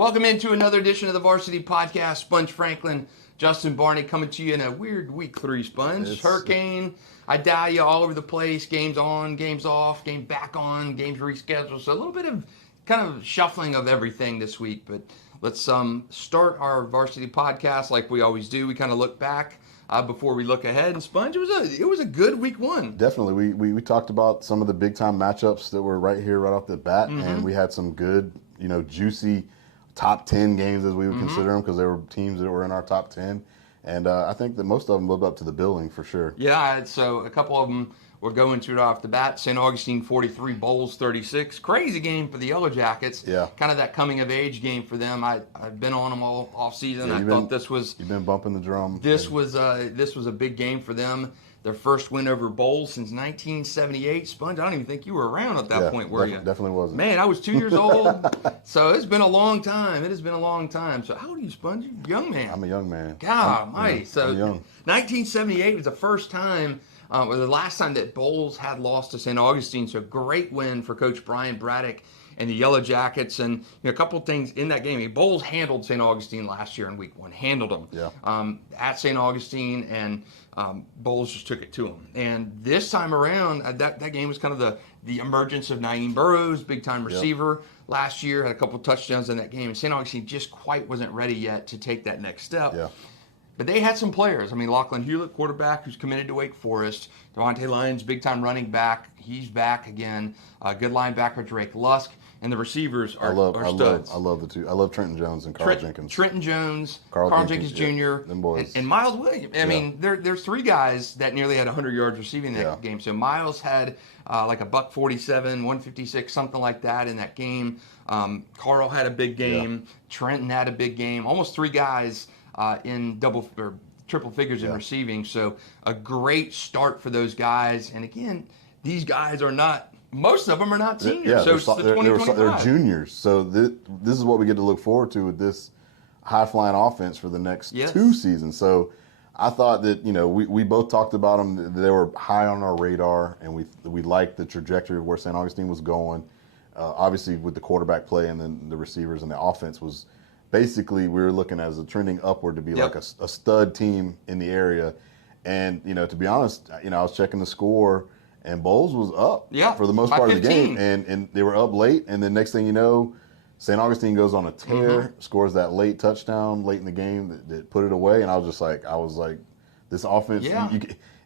Welcome into another edition of the Varsity Podcast. Sponge Franklin, Justin Barney coming to you in a weird week 3, Sponge. Hurricane, I dial you all over the place. Games on, games off, game back on, games rescheduled. So a little bit of kind of shuffling of everything this week. But let's start our Varsity Podcast like we always do. We kind of look back before we look ahead. And Sponge, it was a good week 1. Definitely. We talked about some of the big time matchups that were right here, right off the bat. And we had some good, juicy top 10 games, as we would consider them, because there were teams that were in our top 10. And I think that most of them lived up to the billing for sure. Yeah, so a couple of them we're going to it off the bat. St Augustine 43, Bowls 36. Crazy game for the Yellow Jackets. Yeah. Kind of that coming of age game for them. I've been on them all off season. Yeah, I thought this was. You've been bumping the drum. This was a big game for them. Their first win over Bowls since 1978. Sponge, I don't even think you were around at that point, were you? Definitely wasn't. Man, I was 2 years old. So it's been a long time. It has been a long time. So how old are you, Sponge? You're a young man. I'm a young man. God almighty. So I'm young. 1978 was the first time, or the last time that Bowls had lost to St. Augustine. So great win for Coach Brian Braddock and the Yellow Jackets. And a couple of things in that game. I mean, Bowls handled St. Augustine last year in week 1. Handled them. Yeah. At St. Augustine, and Bowls just took it to them. And this time around, that game was kind of the emergence of Naeem Burrows, big-time receiver. Last year, had a couple of touchdowns in that game. And St. Augustine just quite wasn't ready yet to take that next step. Yeah. But they had some players. I mean, Lachlan Hewlett, quarterback, who's committed to Wake Forest. Devontae Lyons, big-time running back. He's back again. Good linebacker, Drake Lusk. And the receivers are studs. I love the two. I love Trenton Jones and Carl Jenkins. Trenton Jones, Carl Jenkins Jr., them boys. And Miles Williams. I mean, there's 3 guys that nearly had 100 yards receiving that game. So Miles had like a $147, 156, something like that in that game. Carl had a big game. Yeah. Trenton had a big game. Almost 3 guys in double or triple figures in receiving. So a great start for those guys. And again, these guys are not. Most of them are not seniors, so it's the 2025. They're juniors. So this is what we get to look forward to with this high-flying offense for the next 2 seasons. So I thought that, we both talked about them. They were high on our radar, and we liked the trajectory of where St. Augustine was going. Obviously, with the quarterback play and then the receivers and the offense was basically we were looking as a trending upward to be like a stud team in the area. And, to be honest, I was checking the score, and Bowls was up for the most part of the game, and they were up late. And then next thing you know, St. Augustine goes on a tear, scores that late touchdown late in the game that put it away. And I was like, this offense, if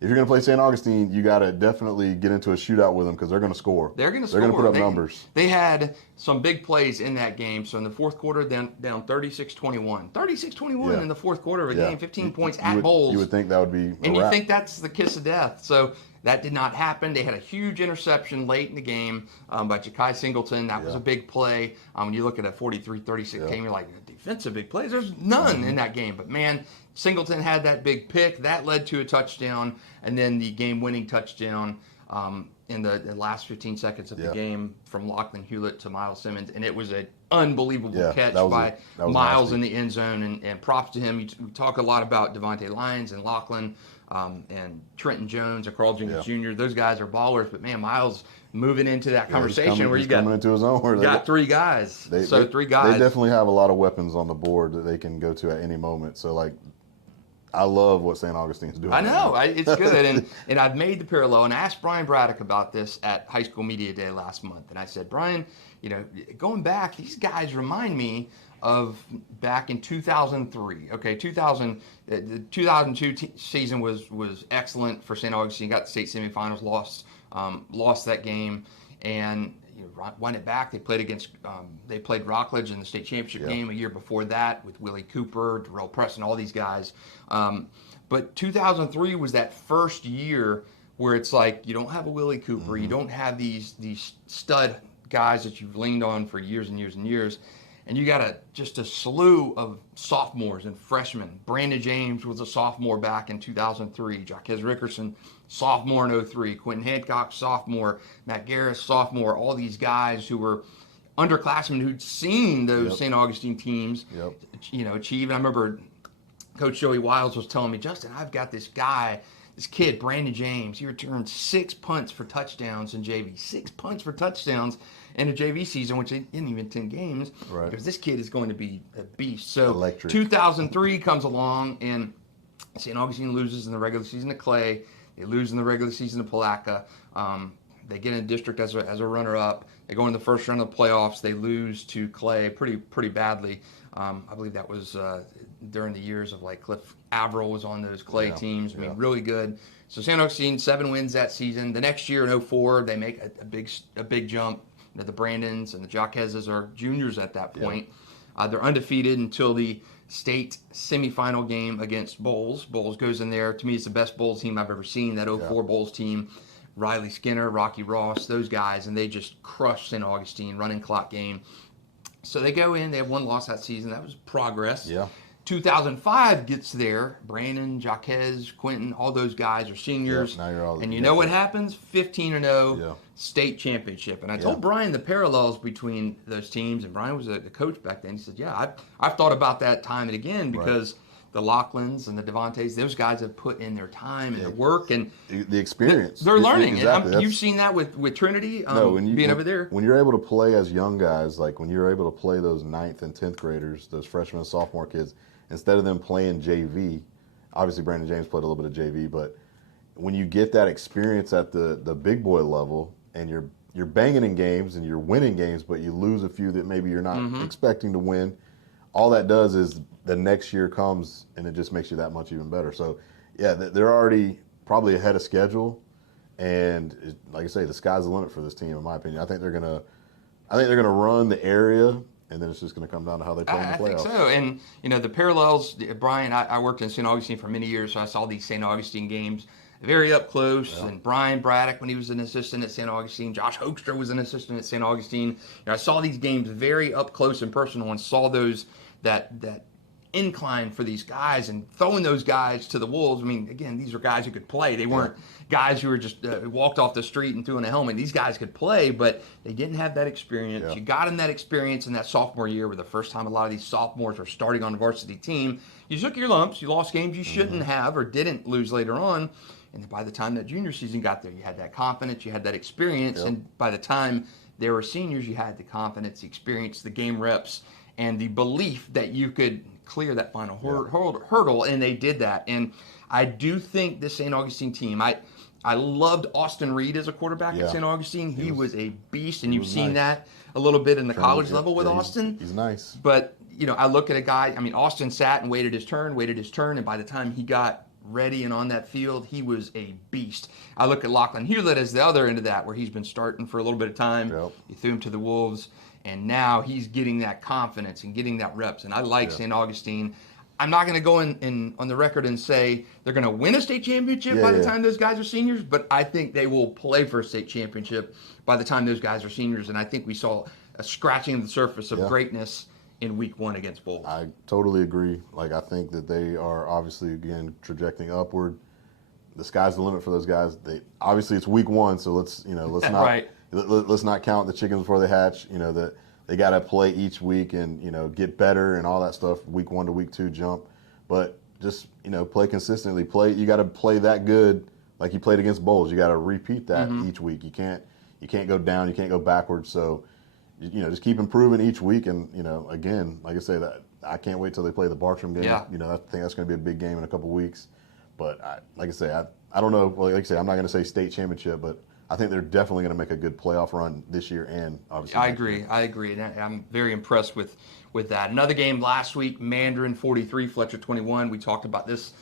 you're going to play St. Augustine, you got to definitely get into a shootout with them because they're going to score. They're going to score. They're going to put up numbers. They had some big plays in that game. So in the fourth quarter, down 36-21. 36-21 in the fourth quarter of a game, 15 points at Bowls. You would think that would be a And wrap. you think that's the kiss of death. So that did not happen. They had a huge interception late in the game by Ja'Kai Singleton. That was a big play. When you look at a 43-36 game, you're like, defensive big plays? There's none in that game. But, man, Singleton had that big pick. That led to a touchdown, and then the game-winning touchdown in the last 15 seconds of the game from Lachlan Hewlett to Miles Simmons. And it was an unbelievable catch by Miles in the end zone. And props to him. We talk a lot about Devontae Lyons and Lachlan. And Trenton Jones and Carl Jenkins Jr. Those guys are ballers, but man, Miles moving into that conversation where you got coming into his own. Where got 3 guys. 3 guys. They definitely have a lot of weapons on the board that they can go to at any moment. So I love what St. Augustine's doing. I know it's good, and I've made the parallel, and I asked Brian Braddock about this at High School Media Day last month, and I said, Brian, going back, these guys remind me of back in 2003. Okay, the 2002 season was excellent for St. Augustine. Got the state semifinals, lost that game, and won it back. They played Rockledge in the state championship game a year before that with Willie Cooper, Darrell Preston, all these guys. But 2003 was that first year where it's like you don't have a Willie Cooper, you don't have these stud guys that you've leaned on for years and years and years. And you got just a slew of sophomores and freshmen. Brandon James was a sophomore back in 2003. Jaquez Rickerson, sophomore in 03. Quentin Hancock, sophomore. Matt Garris, sophomore. All these guys who were underclassmen who'd seen those St. Augustine teams, achieve. And I remember Coach Joey Wiles was telling me, Justin, I've got this kid, Brandon James. He returned 6 punts for touchdowns in JV. 6 punts for touchdowns. in a JV season, which isn't even 10 games, Right. because this kid is going to be a beast. So Electric. 2003 comes along, and St. Augustine loses in the regular season to Clay. They lose in the regular season to Palatka. They get in district as a runner-up. They go in the first round of the playoffs. They lose to Clay pretty badly. I believe that was during the years of like Cliff Averill was on those Clay teams. I mean, really good. So St. Augustine 7 wins that season. The next year in 04, they make a big jump. You know, the Brandons and the Jaquezes are juniors at that point. They're undefeated until the state semifinal game against Bowles. Bowles goes in there. To me, it's the best Bowles team I've ever seen. That 04 Bowles team. Riley Skinner, Rocky Ross, those guys, and they just crushed St. Augustine, running clock game. So they go in, they have 1 loss that season. That was progress. Yeah. 2005 gets there. Brandon, Jaquez, Quentin, all those guys are seniors. Yep, now you're all, and you know what happens? 15-0 Yeah. state championship. And I told Brian the parallels between those teams, and Brian was a coach back then. He said, yeah, I've thought about that time and again because the Laughlins and the Devontaes, those guys have put in their time and their work and the experience. They're learning. Exactly. And you've seen that with Trinity being over there. When you're able to play as young guys, like when you're able to play those 9th and 10th graders, those freshmen and sophomore kids, instead of them playing JV, obviously Brandon James played a little bit of JV, but when you get that experience at the big boy level and you're banging in games and you're winning games, but you lose a few that maybe you're not expecting to win, all that does is the next year comes and it just makes you that much even better. So, yeah, they're already probably ahead of schedule, and like I say, the sky's the limit for this team, in my opinion. I think they're gonna run the area, and then it's just gonna come down to how they play in the playoffs. I think so. And you know the parallels, Brian. I worked in St. Augustine for many years, so I saw these St. Augustine games very up close. And Brian Braddock, when he was an assistant at St. Augustine, Josh Hoekstra was an assistant at St. Augustine. You know, I saw these games very up close and personal, and saw that incline for these guys and throwing those guys to the wolves. I mean, again, these are guys who could play. They weren't guys who were just walked off the street and threw in a helmet. These guys could play, but they didn't have that experience. You got them that experience in that sophomore year, where the first time a lot of these sophomores are starting on the varsity team. You took your lumps. You lost games you shouldn't have or didn't lose later on. And then by the time that junior season got there, you had that confidence, you had that experience. And by the time they were seniors, you had the confidence, the experience, the game reps, and the belief that you could clear that final hurdle, and they did that. And I do think this St. Augustine team, I loved Austin Reed as a quarterback at St. Augustine. He was a beast, and you've seen that a little bit in the college level with Austin. He's nice. But, you know, I look at a guy, I mean, Austin sat and waited his turn, and by the time he got ready and on that field, he was a beast. I look at Lachlan Hewlett as the other end of that, where he's been starting for a little bit of time. You threw him to the Wolves, and now he's getting that confidence and getting that reps. And I like St. Augustine. I'm not going to go in on the record and say they're going to win a state championship by the time those guys are seniors, but I think they will play for a state championship by the time those guys are seniors. And I think we saw a scratching of the surface of greatness in week 1 against Bowles. I totally agree. Like, I think that they are obviously, again, trajecting upward. The sky's the limit for those guys. Obviously it's week 1, so let's not let's not count the chickens before they hatch. You know, that they got to play each week and, you know, get better and all that stuff. Week 1 to week 2 jump, but just, you know, play consistently. You got to play that good, like you played against Bowles. You got to repeat that each week. You can't go down. You can't go backwards. So, you know, just keep improving each week. And, you know, again, like I say, that I can't wait till they play the Bartram game. You know, I think that's going to be a big game in a couple weeks. But like I say, I don't know. Well, like I say, I'm not going to say state championship, but I think they're definitely going to make a good playoff run this year and obviously. I agree. And I'm very impressed with that. Another game last week, Mandarin 43, Fletcher 21. We talked about this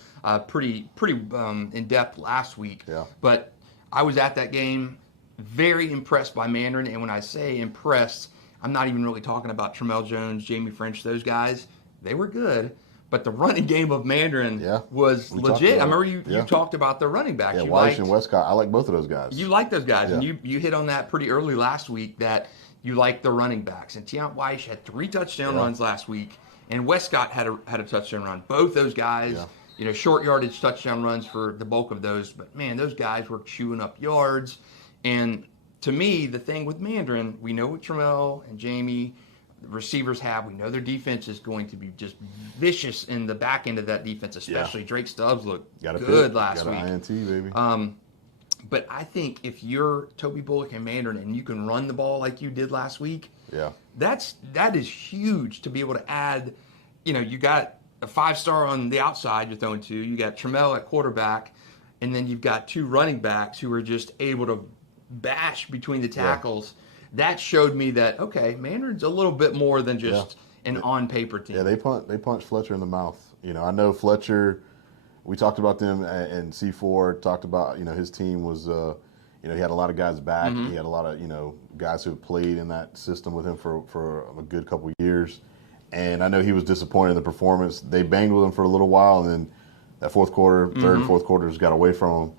pretty in depth last week. But I was at that game, very impressed by Mandarin. And when I say impressed, I'm not even really talking about Tramel Jones, Jamie French, those guys. They were good. But the running game of Mandarin was legit. I remember you talked about the running backs. Yeah, Weiss and Westcott. I like both of those guys. You like those guys. And you hit on that pretty early last week that you like the running backs. And Tiant Weiss had 3 touchdown runs last week. And Westcott had a touchdown run. Both those guys, you know, short yardage touchdown runs for the bulk of those. But, man, those guys were chewing up yards. And to me, the thing with Mandarin, we know what Tramel and Jamie – the receivers have. We know their defense is going to be just vicious in the back end of that defense, especially Drake Stubbs looked good last week. INT, baby. But I think if you're Toby Bullock and Mandarin and you can run the ball like you did last week, that is huge to be able to add. You got a 5-star on the outside you're throwing to. You got Trammell at quarterback, and then you've got 2 running backs who are just able to bash between the tackles. That showed me that, okay, Mandarin's a little bit more than just an on-paper team. Yeah, they punched Fletcher in the mouth. I know Fletcher, we talked about them, and C4 talked about, his team was, he had a lot of guys back. He had a lot of, guys who have played in that system with him for a good couple of years. And I know he was disappointed in the performance. They banged with him for a little while, and then that third and fourth quarter just got away from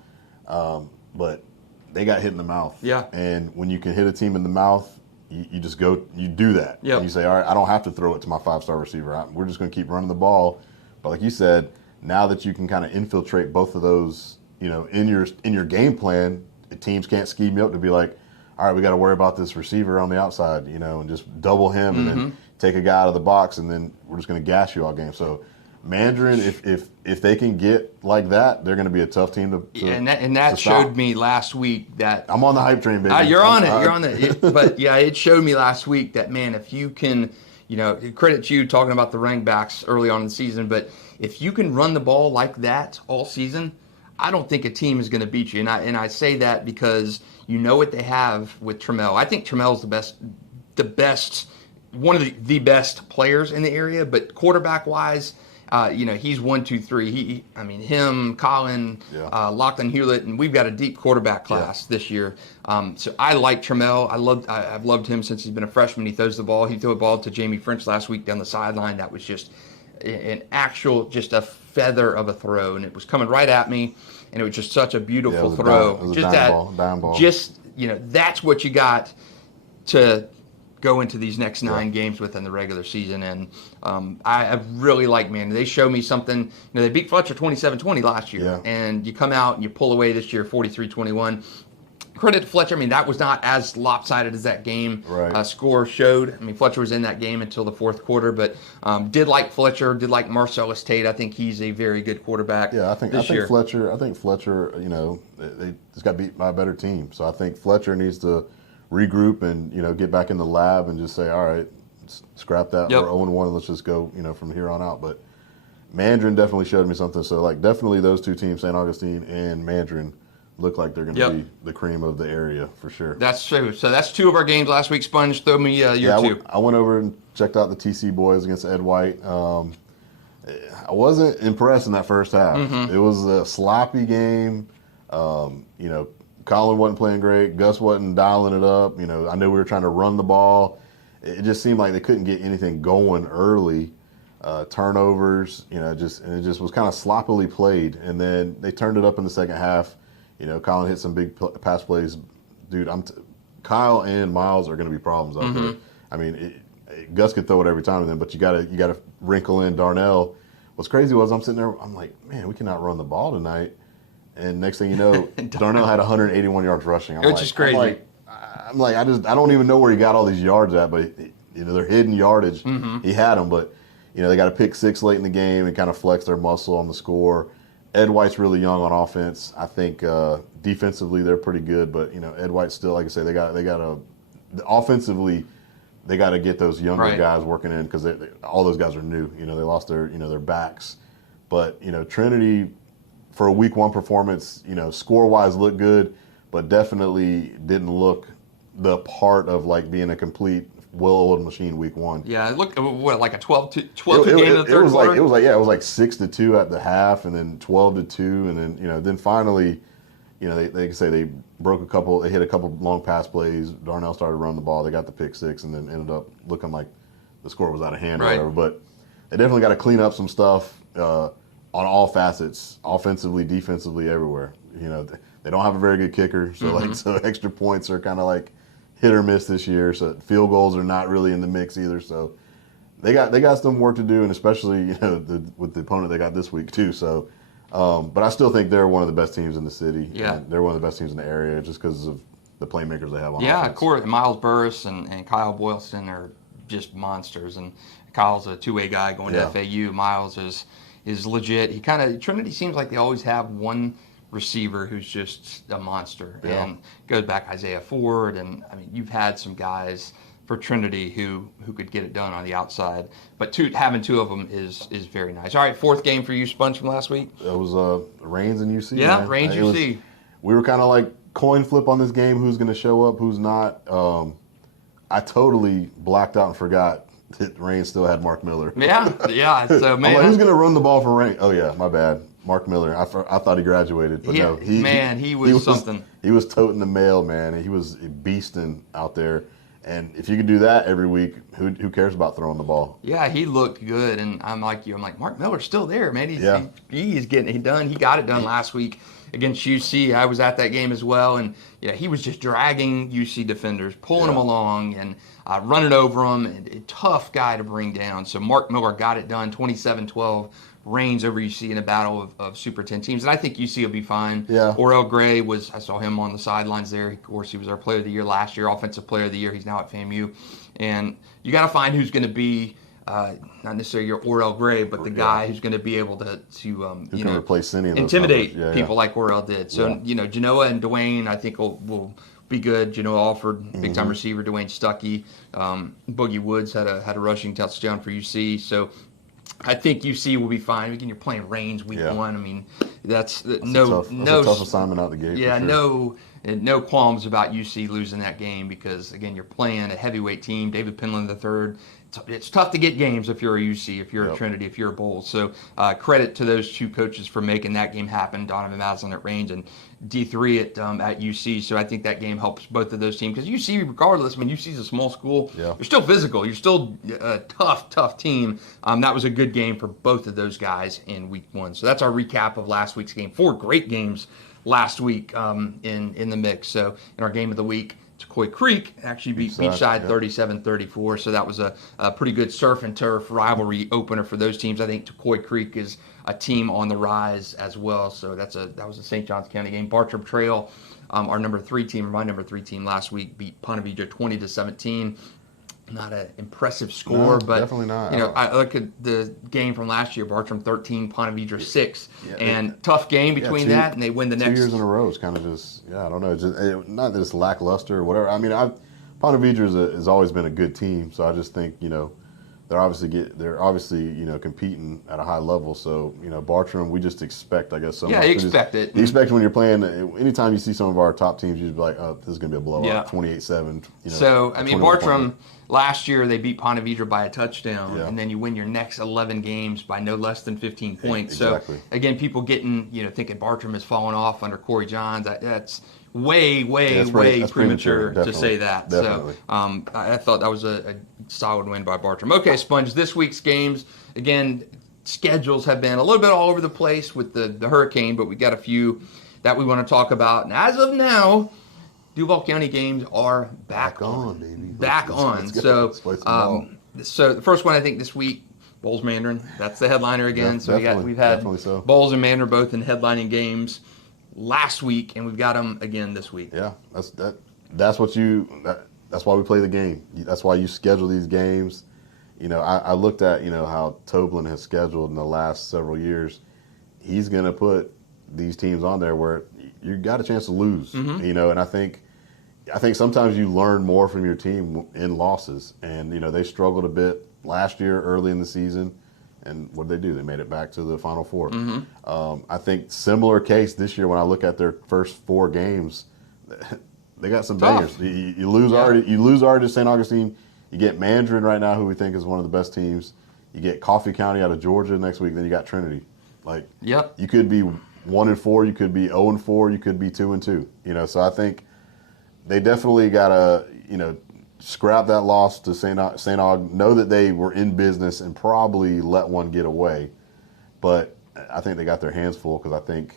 him. But they got hit in the mouth. Yeah. And when you can hit a team in the mouth, you just go, you do that. Yep. And you say, all right, I don't have to throw it to my 5-star receiver. We're just going to keep running the ball. But like you said, now that you can kind of infiltrate both of those, in your game plan, teams can't scheme you up to be like, all right, we got to worry about this receiver on the outside, and just double him and then take a guy out of the box, and then we're just going to gas you all game. So Mandarin, if they can get like that, they're going to be a tough team to and that showed me last week that I'm on the hype train, baby. You're on it. But yeah, it showed me last week that, man, if you can, credit you talking about the running backs early on in the season, but if you can run the ball like that all season, I don't think a team is going to beat you. And I say that because what they have with Trammell. I think Trammell's the best, one of the best players in the area, but quarterback wise, he's 1, 2, 3. Him, Colin, Lachlan Hewlett, and we've got a deep quarterback class this year. So I like Trammell. I've loved him since he's been a freshman. He throws the ball. He threw a ball to Jamie French last week down the sideline. That was just just a feather of a throw, and it was coming right at me, and it was just such a beautiful throw. Dime ball. That's what you got to go into these next 9 games within the regular season. And I really like, man, they show me something. They beat Fletcher 27-20 last year, and you come out and you pull away this year 43-21. Credit to Fletcher. That was not as lopsided as that game score showed. Fletcher was in that game until the fourth quarter, but did like Fletcher, did like Marcellus Tate. I think he's a very good quarterback. Yeah, I think Fletcher. They just got beat by a better team. So I think Fletcher needs to regroup and get back in the lab and just say, all right, scrap that. We're 0-1. Let's just go from here on out. But Mandarin definitely showed me something. So definitely those 2 teams, St Augustine and Mandarin, look like they're going to be the cream of the area for sure. That's true. So that's 2 of our games last week. Sponge, throw me your 2. I went over and checked out the TC boys against Ed White. I wasn't impressed in that first half. It was a sloppy game. Colin wasn't playing great. Gus wasn't dialing it up. I know we were trying to run the ball. It just seemed like they couldn't get anything going early. Turnovers, and it just was kind of sloppily played. And then they turned it up in the second half. Colin hit some big pass plays. Dude, Kyle and Miles are going to be problems out there. Gus could throw it every time to them, but you got to wrinkle in Darnell. What's crazy was I'm sitting there, I'm like, man, we cannot run the ball tonight. And next thing you know, Darnell had 181 yards rushing. Which is crazy. I don't even know where he got all these yards at, but they're hidden yardage. He had them, but they got a pick 6 late in the game and kind of flexed their muscle on the score. Ed White's really young on offense. I think defensively they're pretty good, but Ed White still, like I say, offensively they got to get those younger guys working in because all those guys are new. They lost their backs, but Trinity for a week 1 performance, score wise looked good, but definitely didn't look the part of being a complete well-oiled machine week 1. Yeah, it looked like a 12-2 game in the third quarter. It was like 6-2 at the half, and then 12-2, and then finally, they say they broke a couple. They hit a couple long pass plays. Darnell started running the ball. They got the pick 6, and then ended up looking like the score was out of hand or whatever. But they definitely got to clean up some stuff on all facets, offensively, defensively, everywhere. They don't have a very good kicker, so so extra points are kind of hit or miss this year. So field goals are not really in the mix either. So they got some work to do, and especially with the opponent they got this week too. So, but I still think they're one of the best teams in the city. Yeah, they're one of the best teams in the area just because of the playmakers they have on offense. Yeah, of course. Miles Burris and Kyle Boylston are just monsters, and Kyle's a 2-way guy going to FAU. Miles is legit. Trinity seems like they always have one receiver who's just a monster. Yeah. And goes back Isaiah Ford, and I mean, you've had some guys for Trinity who could get it done on the outside, but having two of them is very nice. All right, fourth game for you, Sponge, from last week. It was Reigns and UC. Yeah, man. Reigns UC. We were kind of like coin flip on this game, who's going to show up, who's not. I totally blacked out and forgot that Reigns still had Mark Miller. Yeah. So man, I'm like, who's going to run the ball for Reigns? Oh yeah, my bad, Mark Miller. I thought he graduated, but no, he was something. He was toting the mail, man. He was beasting out there. And if you could do that every week, who cares about throwing the ball? Yeah, he looked good, and I'm like you. I'm like, Mark Miller's still there, man. He's getting it done. He got it done last week against UC. I was at that game as well, and he was just dragging UC defenders, pulling them along, and running over them. And a tough guy to bring down. So Mark Miller got it done, 27-12. Reigns over UC in a battle of Super 10 teams. And I think UC will be fine. Yeah. Orel Gray I saw him on the sidelines there. Of course, he was our player of the year last year, offensive player of the year. He's now at FAMU. And you got to find who's going to be, not necessarily your Orel Gray, but the guy who's going to be able to replace intimidate people like Orel did. So, Genoa and Dwayne, I think will be good. Genoa Alford, big-time receiver. Dwayne Stuckey. Boogie Woods had a rushing touchdown for UC. So, I think UC will be fine. Again, you're playing Reigns week 1. I mean, that's a tough assignment out the gate. Yeah, for sure. no qualms about UC losing that game because again, you're playing a heavyweight team. David Penland III. It's tough to get games if you're a UC, if you're a Trinity, if you're a Bowles. So credit to those two coaches for making that game happen. Donovan Maslin at Reigns and D3 at UC. So I think that game helps both of those teams because UC, regardless, UC's a small school. Yeah. You're still physical. You're still a tough team. That was a good game for both of those guys in week 1. So that's our recap of last week's game. 4 great games last week in the mix. So in our game of the week, Coy Creek actually beat Beachside 37-34, so that was a pretty good surf and turf rivalry opener for those teams. I think Coy Creek is a team on the rise as well, so that was a St. Johns County game. Bartram Trail, my number 3 team last week beat Ponte Vedra 20-17. Not an impressive score, but definitely not. I look at the game from last year, Bartram 13, Ponte Vedra 6, and tough game between that, and they win the next 2 years in a row. It's kind of just, I don't know, just not that it's lackluster or whatever. I mean, Ponte Vedra has always been a good team, so I just think they're obviously competing at a high level. So Bartram, we just expect, I guess, so much. Yeah, you expect it. You expect when you're playing. Anytime you see some of our top teams, you'd be like, oh, this is going to be a blowout, 28-7. So Bartram. Last year, they beat Ponte Vedra by a touchdown, and then you win your next 11 games by no less than 15 points. Exactly. So, again, people getting, thinking Bartram has fallen off under Corey Johns. That's way premature to say that. Definitely. So, I thought that was a solid win by Bartram. Okay, Sponge, this week's games, again, schedules have been a little bit all over the place with the hurricane, but we got a few that we want to talk about. And as of now, Duval County games are back on, baby. Back on. So the first one I think this week, Bowles Mandarin. That's the headliner again. So we've had Bowles and Mandarin both in headlining games last week, and we've got them again this week. Yeah, that's why we play the game. That's why you schedule these games. I looked at how Toblin has scheduled in the last several years. He's going to put these teams on there where you got a chance to lose. And I think sometimes you learn more from your team in losses. And, they struggled a bit last year early in the season. And what did they do? They made it back to the Final Four. I think similar case this year when I look at their first 4 games, they got some bangers. You lose already to St. Augustine. You get Mandarin right now, who we think is one of the best teams. You get Coffee County out of Georgia next week. Then you got Trinity. You could be 1-4, you could be 0-4, you could be 2-2. So I think they definitely got to, scrap that loss to St. Aug. Know that they were in business and probably let one get away, but I think they got their hands full because I think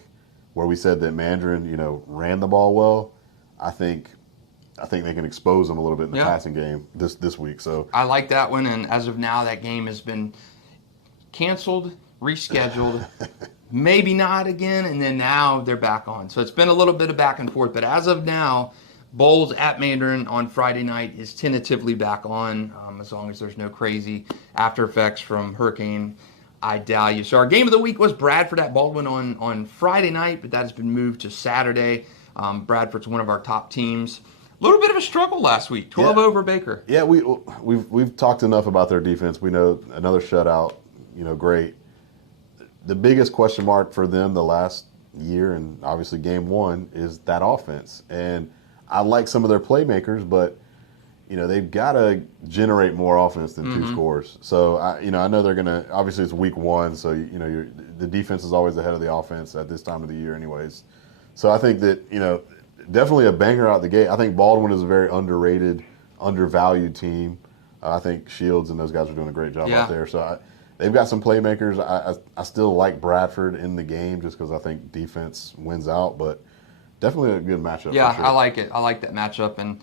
where we said that Mandarin, ran the ball well, I think they can expose them a little bit in the passing game this week. So I like that one, and as of now, that game has been canceled, rescheduled. Maybe not again, and then now they're back on. So it's been a little bit of back and forth, but as of now, Bowles at Mandarin on Friday night is tentatively back on, as long as there's no crazy after effects from hurricane. I doubt you. So our game of the week was Bradford at Baldwin on Friday night, but that has been moved to Saturday. Bradford's one of our top teams. A little bit of a struggle last week, 12 over Baker. Yeah, we've talked enough about their defense. We know another shutout, great. The biggest question mark for them the last year, and obviously game one, is that offense. And I like some of their playmakers, but they've got to generate more offense than two scores. So I know they're gonna. Obviously, it's week one, so the defense is always ahead of the offense at this time of the year, anyways. So I think that definitely a banger out the gate. I think Baldwin is a very underrated, undervalued team. I think Shields and those guys are doing a great job out there. So they've got some playmakers. I still like Bradford in the game just because I think defense wins out, but definitely a good matchup. Yeah, for sure. I like it. I like that matchup. And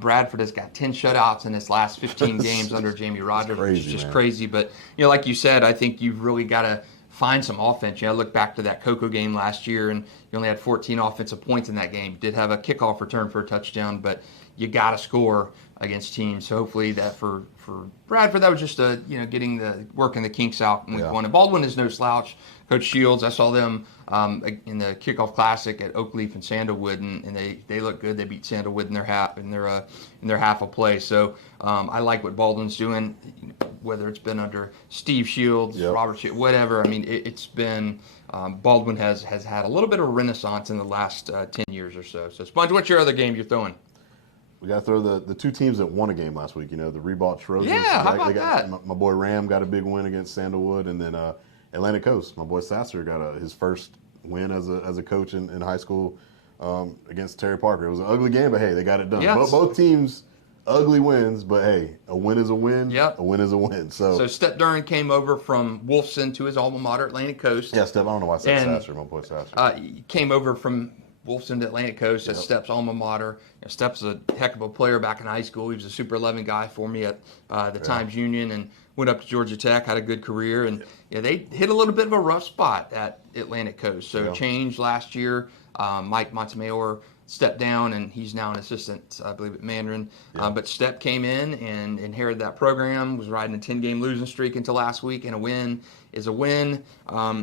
Bradford has got 10 shutouts in his last 15 games under Jamie Rogers, which is just crazy. But, like you said, I think you've really got to find some offense. Look back to that Cocoa game last year, and you only had 14 offensive points in that game. You did have a kickoff return for a touchdown, but you got to score against teams. So hopefully that for Bradford, that was just working the kinks out in week one. And Baldwin is no slouch. Coach Shields, I saw them in the kickoff classic at Oakleaf and Sandalwood, and they look good. They beat Sandalwood in their half of play. So I like what Baldwin's doing, whether it's been under Steve Shields, Robert Shields, whatever. I mean, it's been Baldwin has had a little bit of a renaissance in the last 10 years or so. So Sponge, what's your other game you're throwing? We got to throw the two teams that won a game last week. The Reebok Trojans. Yeah, how about that? My boy Ram got a big win against Sandalwood, and then Atlantic Coast. My boy Sasser got his first win as a coach in high school against Terry Parker. It was an ugly game, but hey, they got it done. Yes. Both teams, ugly wins, but hey, a win is a win. Yep. A win is a win. So Step Duran came over from Wolfson to his alma mater, Atlantic Coast. Yeah, Step. I don't know why I said Sasser, my boy Sasser. Came over from Wolfson to Atlantic Coast at Step's alma mater. Step's a heck of a player back in high school. He was a Super 11 guy for me at the Times Union, and went up to Georgia Tech, had a good career. And they hit a little bit of a rough spot at Atlantic Coast. So changed last year. Mike Montemayor stepped down, and he's now an assistant, I believe, at Mandarin. But Step came in and inherited that program, was riding a 10-game losing streak until last week, and a win is a win.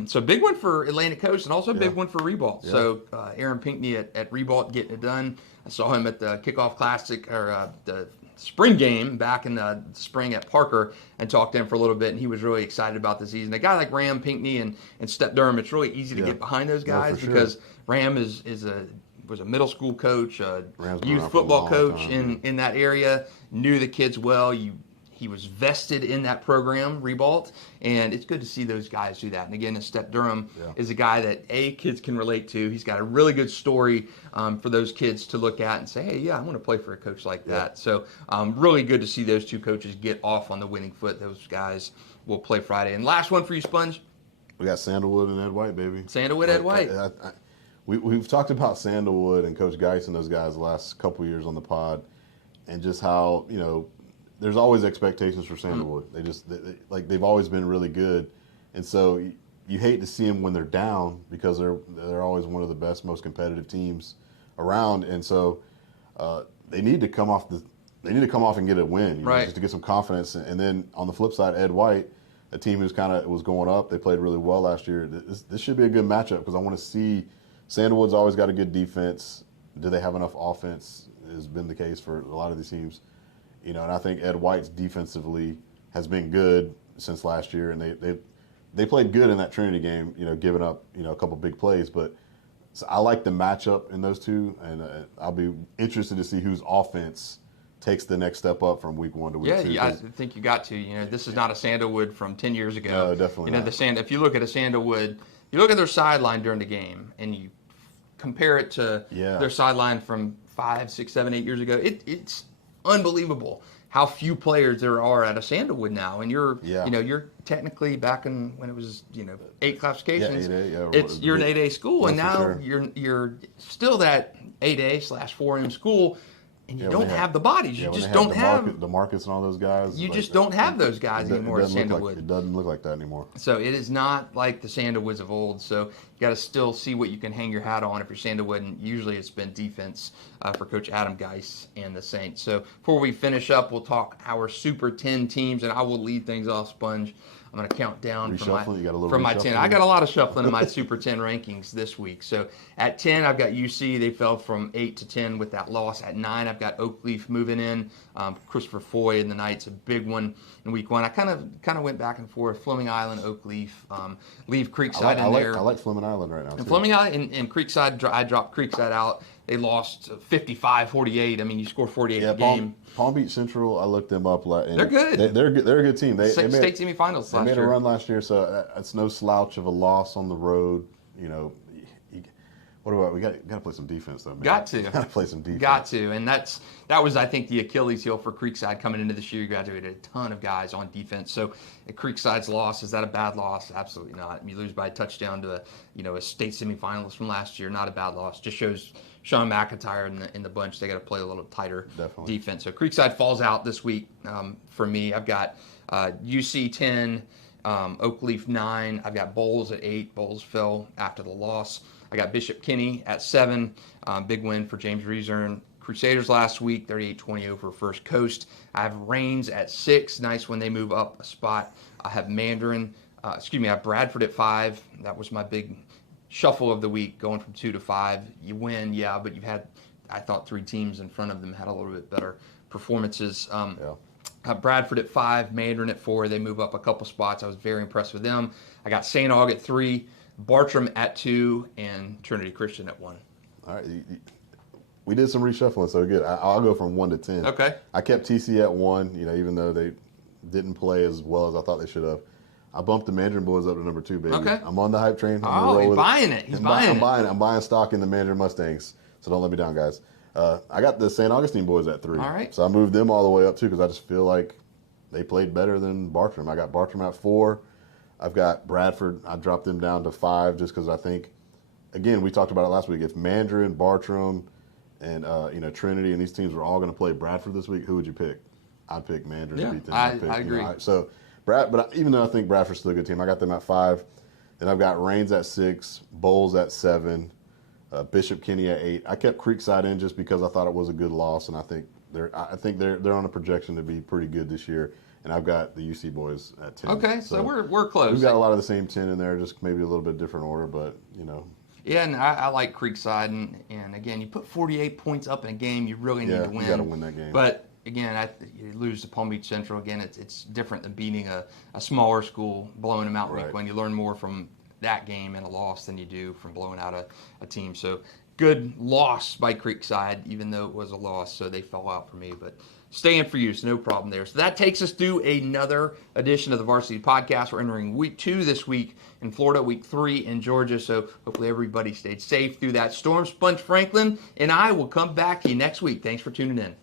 So big one for Atlantic Coast, and also a big one for Reebok. So Aaron Pinckney at Reebok getting it done. I saw him at the kickoff classic, or the spring game back in the spring at Parker, and talked to him for a little bit, and he was really excited about the season. A guy like Ram Pinckney and Step Durham, it's really easy to get behind those guys because Ram was a middle school coach, a youth football coach in that area, knew the kids well. He was vested in that program, Reebok, and it's good to see those guys do that. And again, Step Durham is a guy that kids can relate to. He's got a really good story for those kids to look at and say, hey, yeah, I want to play for a coach like that. So really good to see those two coaches get off on the winning foot. Those guys will play Friday. And last one for you, Sponge. We got Sandalwood and Ed White, baby. Sandalwood, Ed White. We've talked about Sandalwood and Coach Geis and those guys the last couple years on the pod, and just how there's always expectations for Sandalwood. They've always been really good, and so you hate to see them when they're down because they're always one of the best, most competitive teams around, and so they need to come off and get a win, just to get some confidence. And then on the flip side, Ed White, a team who's kind of was going up, they played really well last year. This should be a good matchup because I want to see. Sandalwood's always got a good defense. Do they have enough offense? Has been the case for a lot of these teams. And I think Ed White's defensively has been good since last year, and they played good in that Trinity game, giving up, a couple big plays. But so I like the matchup in those two, and I'll be interested to see whose offense takes the next step up from week one to week two. Yeah, I think you got to. This is not a Sandalwood from 10 years ago. No, definitely not. If you look at a Sandalwood, you look at their sideline during the game, and you compare it to their sideline from 5, 6, 7, 8 years ago. It's unbelievable how few players there are at a Sandalwood now. And you're technically back in when it was 8 classifications. Yeah, 8A, you're an 8A school, and now sure. you're still that 8A/4M school. And you don't have the bodies. You just don't have the Marcus and all those guys. You just don't have those guys anymore at Sandalwood. It doesn't look like that anymore. So it is not like the Sandalwoods of old. So you got to still see what you can hang your hat on if you're Sandalwood. And usually it's been defense for Coach Adam Geis and the Saints. So before we finish up, we'll talk our Super 10 teams, and I will lead things off, Sponge. I'm going to count down from my 10. reshuffling? I got a lot of shuffling in my Super 10 rankings this week. So at 10, I've got UC. They fell from 8 to 10 with that loss. At 9, I've got Oakleaf moving in. Christopher Foy and the Knights, a big one in week 1. I kind of went back and forth. Fleming Island, Oakleaf, leave Creekside in there. I like Fleming Island right now. And Fleming Island and Creekside, I dropped Creekside out. They lost 55-48. I mean, you score 48 a game. Palm Beach Central, I looked them up. They're good. They're a good team. They made state semifinals last year. They made a run last year, so it's no slouch of a loss on the road. What about we got to play some defense though, man. Got to play some defense. Got to, and that was I think the Achilles heel for Creekside coming into this year. You graduated a ton of guys on defense. So Creekside's loss, is that a bad loss? Absolutely not. You lose by a touchdown to a state semifinalist from last year. Not a bad loss. Just shows Sean McIntyre in the bunch. They got to play a little tighter defense. So Creekside falls out this week for me. I've got UC 10, Oakleaf 9. I've got Bowles at 8. Bowles fell after the loss. I got Bishop Kenny at 7. Big win for James Reesern. Crusaders last week, 38-20 over First Coast. I have Rains at 6. Nice when they move up a spot. I have Mandarin. I have Bradford at 5. That was my big shuffle of the week, going from 2 to 5. You win, yeah, but you've had, I thought 3 teams in front of them had a little bit better performances. Bradford at 5, Mandarin at 4. They move up a couple spots. I was very impressed with them. I got St Aug at 3. Bartram at 2, and Trinity Christian at 1. All right. We did some reshuffling, so good. I'll go from 1 to 10. Okay. I kept TC at 1, even though they didn't play as well as I thought they should have. I bumped the Mandarin boys up to number 2, baby. Okay. I'm on the hype train. He's buying it. I'm buying stock in the Mandarin Mustangs, so don't let me down, guys. I got the St. Augustine boys at 3. All right. So I moved them all the way up, too, because I just feel like they played better than Bartram. I got Bartram at 4. I've got Bradford. I dropped them down to 5 just because I think, again, we talked about it last week. If Mandarin, Bartram, and Trinity and these teams were all going to play Bradford this week, who would you pick? I'd pick Mandarin to beat them. I agree. But even though I think Bradford's still a good team, I got them at 5. Then I've got Rains at 6, Bowles at 7, Bishop Kenny at 8. I kept Creekside in just because I thought it was a good loss, and I think they're on a projection to be pretty good this year. And I've got the UC boys at 10. Okay, so we're close. We've got a lot of the same 10 in there, just maybe a little bit different order, but Yeah, and I like Creekside, and again, you put 48 points up in a game, you really need to win. You got to win that game. But again, you lose to Palm Beach Central. Again, it's different than beating a smaller school, blowing them out week one. You learn more from that game and a loss than you do from blowing out a team. So good loss by Creekside, even though it was a loss, so they fell out for me. But staying for you, so no problem there. So that takes us through another edition of the Varsity Podcast. We're entering week 2 this week in Florida, week 3 in Georgia. So hopefully everybody stayed safe through that storm. Sponge Franklin and I will come back to you next week. Thanks for tuning in.